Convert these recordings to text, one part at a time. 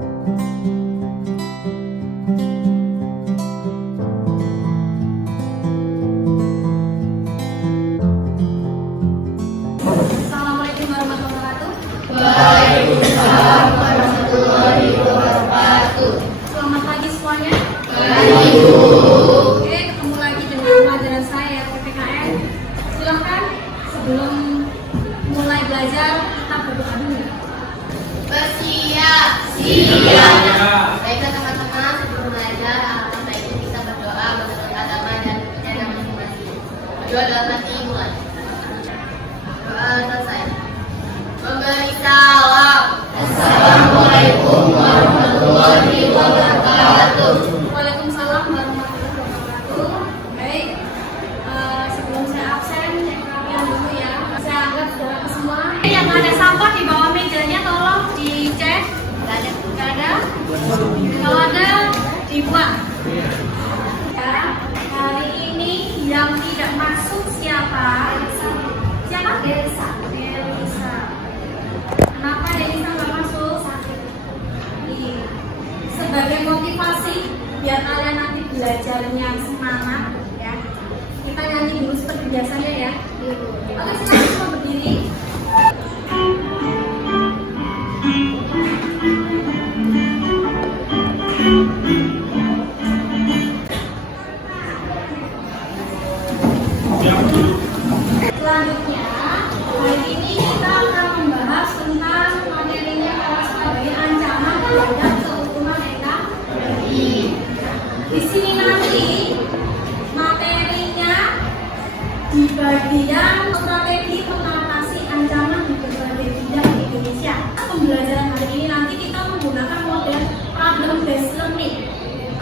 Assalamualaikum warahmatullahi wabarakatuh. Waalaikumsalam warahmatullahi wabarakatuh. Selamat pagi semuanya. Pagi, Bu. Oke, ketemu lagi dengan pelajaran saya PPKN. Silakan sebelum mulai belajar kita berdoa dulu. Bersiap. Siap. Baiklah teman-teman, sebelum belajar alangkah baiknya kita berdoa menurut agama dan cara masing-masing. Berdoa dalam hati mulai. Doa selesai. Memberi salam. Assalamualaikum warahmatullahi wabarakatuh. Waalaikumsalam warahmatullahi wabarakatuh. Baik, sebelum saya absen, cek kalian dulu ya. Saya anggap sudah semua. Yang ada sampah di bawah mejanya tolong dicek. Nggak ada? Kalau ada, dibuang. Ya, hari ini yang tidak masuk siapa? Siapa? Delisa. Kenapa Delisa nggak masuk? Iya. Sebagai motivasi biar kalian nanti belajarnya semangat ya. Kita nyanyi dulu seperti biasanya ya. Oke, silakan semua berdiri. Selanjutnya, hari ini kita akan membahas tentang materinya sebagai ancaman terhadap keutuhan NKRI. Di sini nanti materinya di bagian strategi mengatasi ancaman di berbagai bidang di Indonesia. Pembelajaran hari ini nanti kita menggunakan model problem based learning.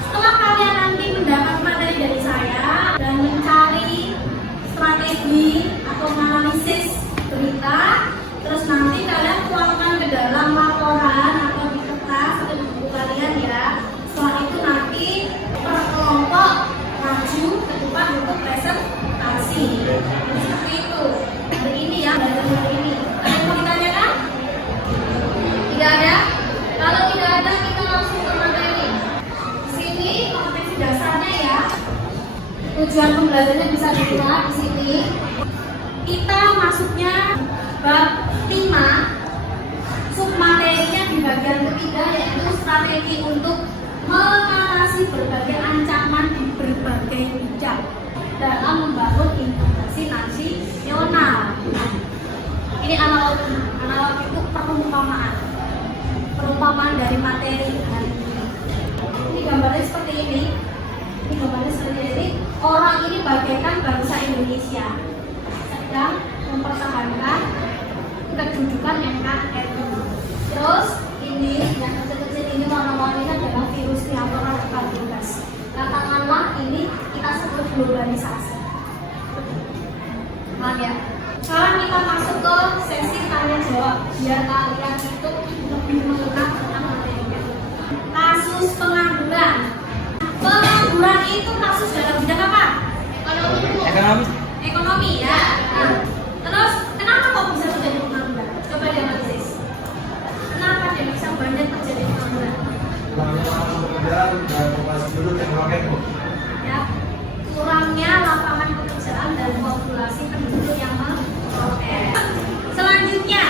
Setelah kalian nanti mendapat materi dari saya dan mencari strategi atau analisis berita, terus nanti kalian tuangkan ke dalam laporan atau di kertas atau di buku kalian ya. Setelah itu nanti per kelompok maju ke depan untuk presentasi. Seperti itu. Hari ini ya, belajar hari ini. Ada yang mau ditanyakan? Tidak ada? Kalau tidak ada, kita langsung ke materi. Di sini kompetensi dasarnya ya. Tujuan pembelajarannya bisa dilihat di sini. Kita masuknya bab 5, submaterinya di bagian ketiga yaitu strategi untuk mengatasi berbagai ancaman di berbagai bidang dalam membangun integrasi nasional. Ini analog itu perumpamaan dari materi hari ini. Ini gambarnya seperti ini. Ini gambarnya seperti ini. Orang ini bagaikan bangsa Indonesia sedang mempertahankan kedudukan NKRI. Terus ini yang kecil-kecil ini warna-warninya adalah virusnya atau radikalitas. Katakanlah ini kita sebut globalisasi. Paham ya? Sekarang kita masuk ke sesi tanya jawab biar kalian itu lebih mengenal tentang materinya. Kasus pengangguran. Pengangguran itu kasus dalam bidang apa? Ekonomi. Ekonomi ya. Nah, terus kenapa kok bisa terjadi pengangguran? Coba dianalisis. Kenapa dia bisa banyak terjadi pengangguran? Ya, kurangnya lapangan pekerjaan dan populasi penduduk yang memprotes. Selanjutnya,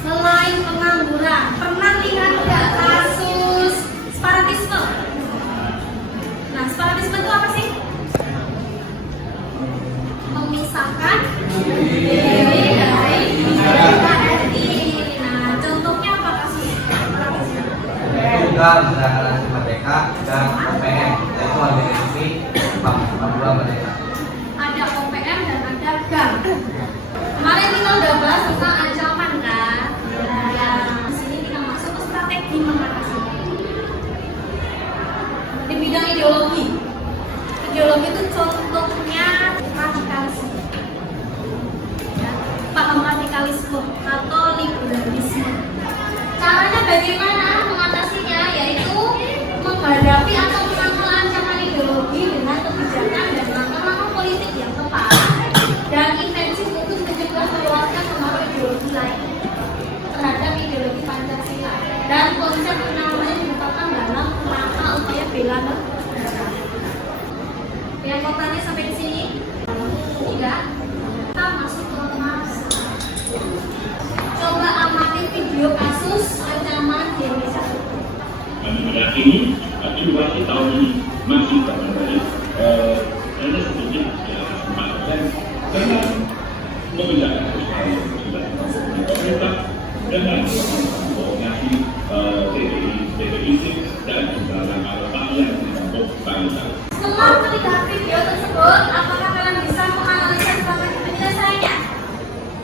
selain pengangguran, pernah lihat nggak kasus separatisme? Nah, separatisme itu apa sih? Memisahkan diri dari NKRI. Nah, contohnya apa kasus separatisme? Juga misalkan Merdeka dan OPM, yaitu organisasi Papua Merdeka. Ada OPM dan ada GAM. Kemarin kita udah bahas tentang ancaman kan? Ya, di sini kita masuk ke strategi mengatasinya. Di bidang ideologi. Ideologi itu contohnya radikalisme. Ya, paham radikalisme atau liberalisme. Caranya bagaimana mengatasinya? Yaitu menghadapi atau menangkal ancaman ideologi dengan kebijakan dan langkah-langkah politik yang tepat dan intensif untuk mencegah meluaskan pengaruh ideologi lain terhadap ideologi Pancasila dan konsep namanya merupakan dalam rangka upaya bela negara. Yang kotanya sampai di sini. 3. Kita masuk ke masa. Coba amati video kasus ancaman di Indonesia. Kami meyakini situasi tahun ini masih akan baik. Karena sebetulnya tidak akan semakin dengan kebijakan fiskal yang sudah dilakukan pemerintah dengan koordinasi TPIC dan juga langkah-langkah yang ditempuh bangsa. Setelah melihat video tersebut, apakah kalian bisa menganalisa strategi penyelesaiannya?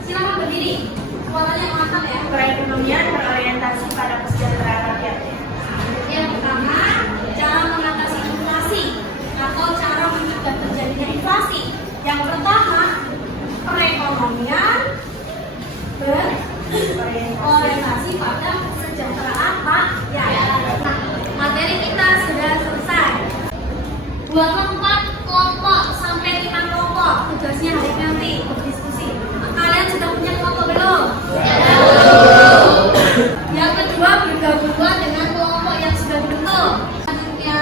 Silakan berdiri. Suaranya mantap ya. Perekonomian berorientasi pada kesejahteraan rakyat. Yang pertama, cara mengatasi inflasi atau cara mencegah terjadinya inflasi. Yang pertama, perekonomian berorientasi pada kesejahteraan rakyat. Nah, materi kita sudah selesai. Buatlah 4 kelompok sampai 5 kelompok. Tugasnya hari ini nanti berdiskusi. Kalian sudah punya kelompok belum? Yang kedua, bergabunglah dengan kelompok yang sudah dibentuk. Selanjutnya,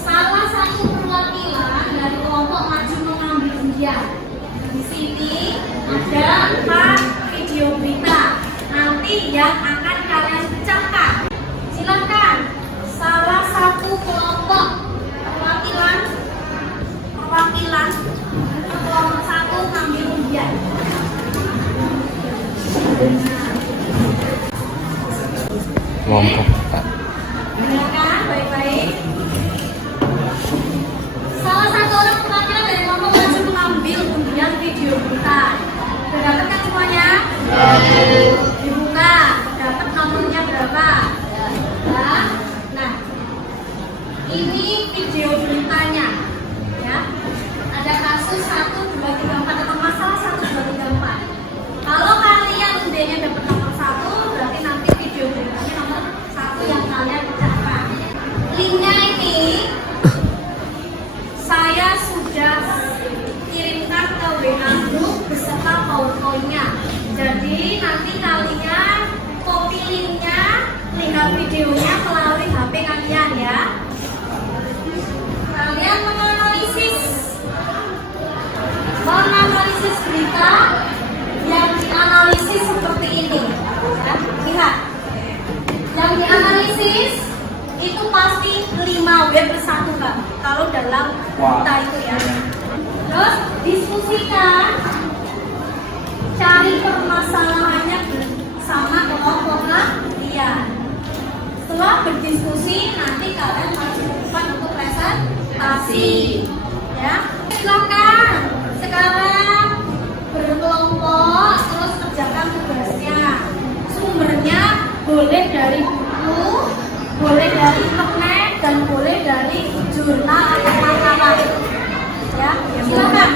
salah satu perwakilan dari kelompok maju mengambil undian. Di sini ada 4 video berita. Nanti yang akan kalian pecahkan. Silakan salah satu kelompok perwakilan kelompok 1 ngambil undian. Kelompok Dengarkan baik-baik. Salah satu orang perwakilan dari kelompok maju mengambil undian video berita. Sudah dapat kan semuanya? Dibuka. Dapat nomornya berapa? Ya. Nah, ini video beritanya. Ya. Ada kasus 1, 2, 3, 4 atau masalah 1, 2, 3, 4. Kalau kalian undiannya dapat nomor 1, berarti nanti video beritanya nomor 1 yang kalian pecahkan. Linknya ini saya sudah kirimkan ke WA group beserta PowerPoint-nya. Jadi nanti kalian copy linknya, lihat videonya melalui HP kalian ya. Kalian menganalisis berita yang dianalisis seperti ini. Ya, lihat. Yang dianalisis itu pasti 5 web bersatu kan, kalau dalam berita itu ya. Terus diskusikan, cari permasalahannya bersama kelompok kalian. Setelah berdiskusi, nanti kalian harus lakukan untuk presentasi. Ya, silakan. Sekarang berkelompok, terus kerjakan tugasnya. Sumbernya boleh dari buku, boleh dari internet, dan boleh dari jurnal atau makalah. Ya, silakan.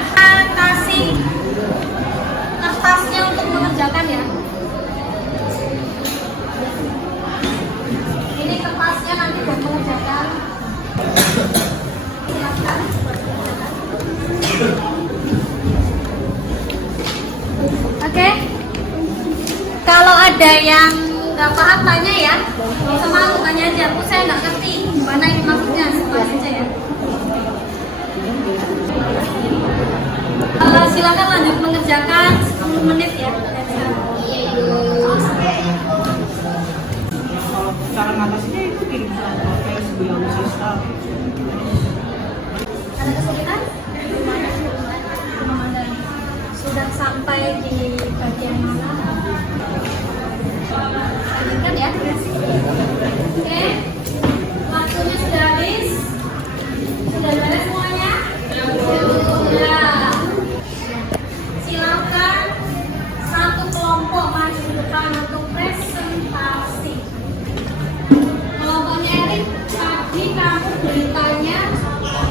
Kasih kertasnya untuk mengerjakan ya. Ini kertasnya nanti buat mengerjakan. Silakan. Oke. Kalau ada yang nggak paham tanya ya. Sama aku tanya aja. Aku saya nggak ngerti gimana ini maksudnya. Sebentar aja ya. Silakan lanjut mengerjakan 10 menit ya. Kalau cara ngatasinya itu kayak sebelum sistem. Ada kesulitan? Sudah sampai di bagian mana? Lanjutkan ya. Oke. Waktunya sudah habis. Sudah beres semuanya? Sudah. Silakan satu kelompok maju ke depan untuk presentasi. Kelompoknya Erik, tadi kamu beritanya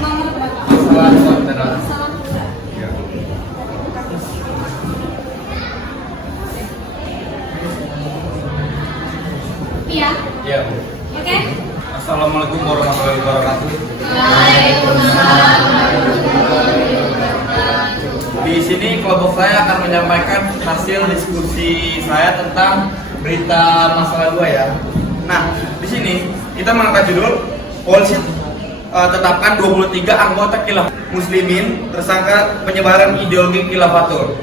nomor berapa? Masalah 2. Iya. Iya. Oke. Assalamualaikum warahmatullahi wabarakatuh. Waalaikumsalam. Di sini kelompok saya akan menyampaikan hasil diskusi saya tentang berita masalah 2 ya. Nah, di sini kita mengangkat judul polisi tetapkan 23 anggota khilafah muslimin tersangka penyebaran ideologi khilafatul.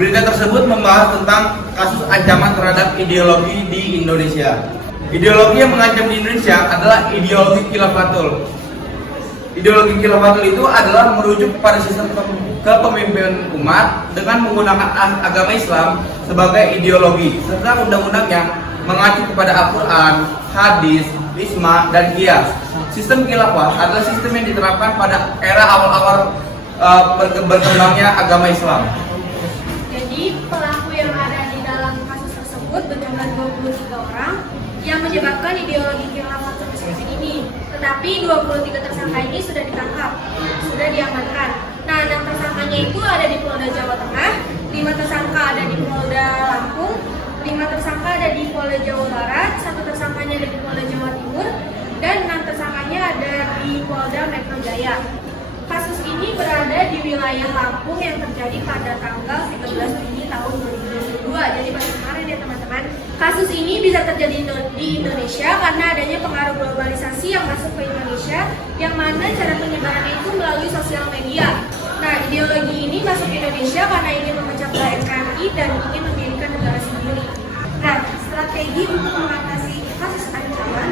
Berita tersebut membahas tentang kasus ancaman terhadap ideologi di Indonesia. Ideologi yang mengancam di Indonesia adalah ideologi khilafatul. Ideologi khilafatul itu adalah merujuk pada sistem kepemimpinan umat dengan menggunakan agama Islam sebagai ideologi serta undang-undangnya mengacu kepada Al-Quran, hadis, ijma, dan qiyas. Sistem khilafah adalah sistem yang diterapkan pada era awal-awal berkembangnya agama Islam. Jadi pelaku yang ada di dalam kasus tersebut berjumlah 23 orang yang menyebabkan ideologi khilafatul muslimin ini. Tetapi 23 tersangka ini sudah ditangkap, sudah diamankan. Nah, 6 tersangkanya itu ada di Polda Jawa Tengah, 5 tersangka ada di Polda Lampung, 5 tersangka ada di Polda Jawa Barat, 1 tersangkanya ada di Polda Jawa Timur, dan 6 tersangkanya ada di Polda Metro Jaya. Kasus ini berada di wilayah Lampung yang terjadi pada tanggal 13 Juni tahun 2022. Jadi pada kemarin ya teman-teman. Kasus ini bisa terjadi di Indonesia karena adanya pengaruh globalisasi yang masuk ke Indonesia, yang mana cara penyebarannya itu melalui sosial media. Nah, ideologi ini masuk ke Indonesia karena ingin memecah belah NKRI dan ingin mendirikan negara sendiri. Nah, strategi untuk mengatasi kasus ancaman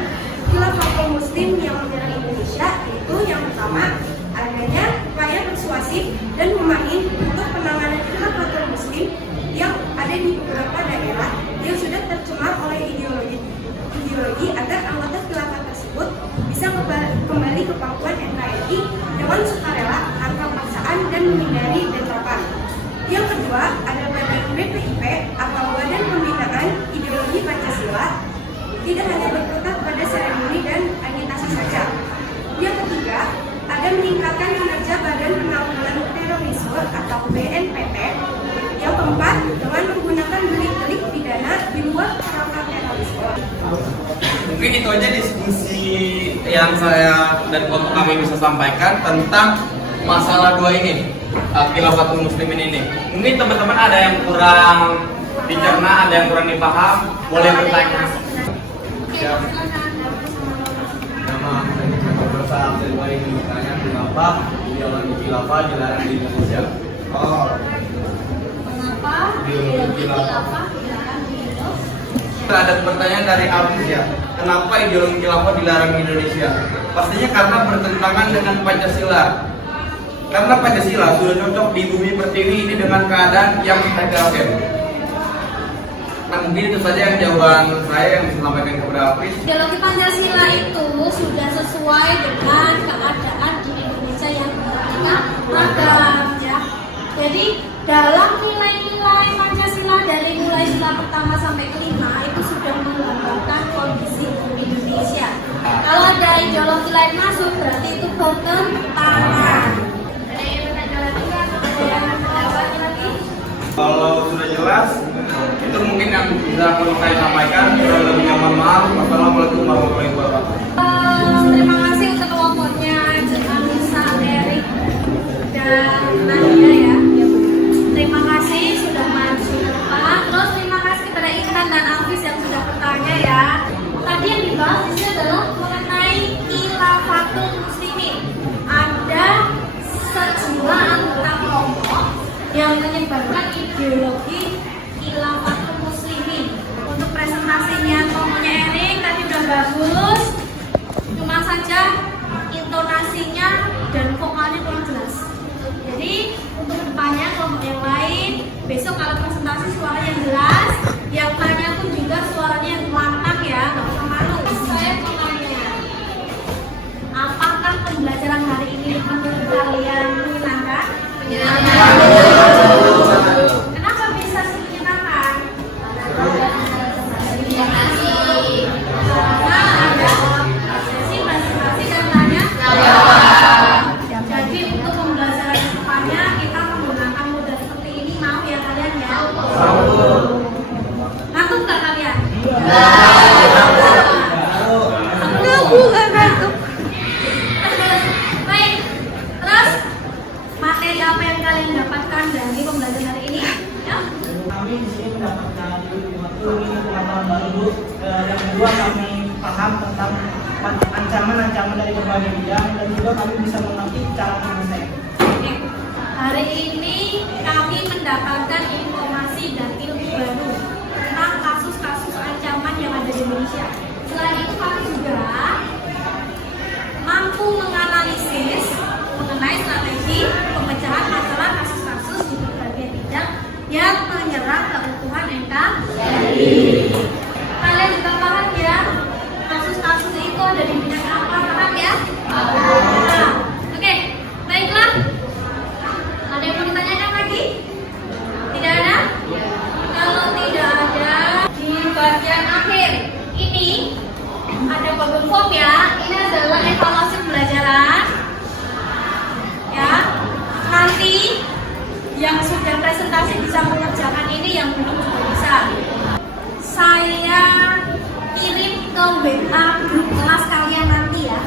khilafatul muslim yang menyerang Indonesia itu yang pertama, adanya upaya persuasif dan memain untuk penanganan khilafatul muslim yang ada di beberapa daerah yang sudah tercemar oleh ideologi agar anggota khilafah tersebut bisa kembali ke pangkuan NKRI dengan sukarela tanpa paksaan dan menghindari bentrokan. Yang kedua, ada badan BPIP atau Badan Pembinaan Ideologi Pancasila, tidak hanya berkutat pada seremoni dan agitasi saja. Yang ketiga, ada meningkatkan kinerja Badan Penanggulangan Terorisme atau BNPT. Yang keempat, dengan menggunakan delik-delik pidana di luar kerangka terorisme. Mungkin itu aja diskusi yang saya dan kelompok kami bisa sampaikan tentang masalah dua ini, khilafatul muslimin ini. Mungkin teman-teman ada yang kurang dicerna, ada yang kurang dipaham, boleh bertanya. Siap. Nama saya dari bertanya kenapa ideologi khilafah dilarang di Indonesia? Kenapa ideologi khilafah dilarang di Indonesia? Ada pertanyaan dari Arif ya. Kenapa ideologi khilafah dilarang di Indonesia? Pastinya karena bertentangan dengan Pancasila. Karena Pancasila sudah cocok di bumi pertiwi ini dengan keadaan yang heterogen. Nah, mungkin itu saja yang jawaban saya yang disampaikan kepada Hafiz. Ideologi Pancasila itu sudah sesuai dengan keadaan di Indonesia yang kita ragam ya. Jadi dalam nilai-nilai Pancasila dari mulai sila pertama sampai kelima itu sudah melambangkan kondisi Indonesia. Kalau ada ideologi lain masuk berarti itu bertentangan. Ada yang bertanya lagi nggak? Ada yang bertanya lagi? Kalau sudah jelas, itu mungkin yang bisa saya sampaikan. Lebih mohon maaf. Wassalamualaikum warahmatullahi wabarakatuh. Terima kasih untuk kelompoknya Anissa, Derek, dan Nadia ya. Terima kasih sudah maju Pak. Terus terima kasih kepada Iksan dan Hafiz yang sudah bertanya ya. Tadi yang dibahas ini adalah mengenai khilafatul muslimin. Ada sejumlah anggota kelompok yang menyebarkan ideologi khilafatul muslimin. Untuk presentasinya kelompoknya Erik tadi udah bagus, cuma saja intonasinya dan vokalnya kurang jelas. Jadi untuk kedepannya kelompok yang lain besok kalau presentasi suara yang jelas, yang tanya pun juga suaranya yang lantang ya, nggak usah malu. Saya mau tanya, apakah pembelajaran hari ini menurut kalian menyenangkan? Kenapa bisa paham tentang ancaman-ancaman dari berbagai bidang dan juga kami bisa mengerti cara menyelesaikan. Oke. Hari ini kami mendapatkan informasi dan ilmu baru tentang kasus-kasus ancaman yang ada di Indonesia. Selain itu kami juga mampu menganalisis mengenai strategi pemecahan masalah kasus-kasus di berbagai bidang yang menyerang keutuhan NKRI. Kalian juga paham ya, kasus-kasus itu ada di bidang apa, paham ya? Nah, oke, baiklah. Ada yang mau ditanyakan lagi? Tidak ada? Kalau tidak ada, di bagian akhir ini ada Google Form ya. Ini adalah evaluasi pembelajaran. Ya, nanti yang sudah presentasi bisa mengerjakan ini, yang belum juga bisa. Saya kirim ke WA grup kelas kalian nanti ya.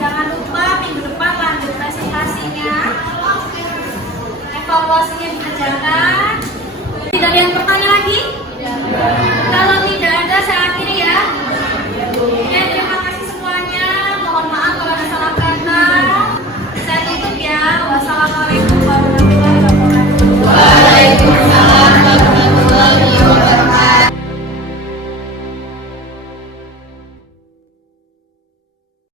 Jangan lupa minggu depan lanjut presentasinya. Evaluasinya dikerjakan. Tidak ada yang bertanya lagi? Kalau tidak ada, saya akhiri ya. Oke.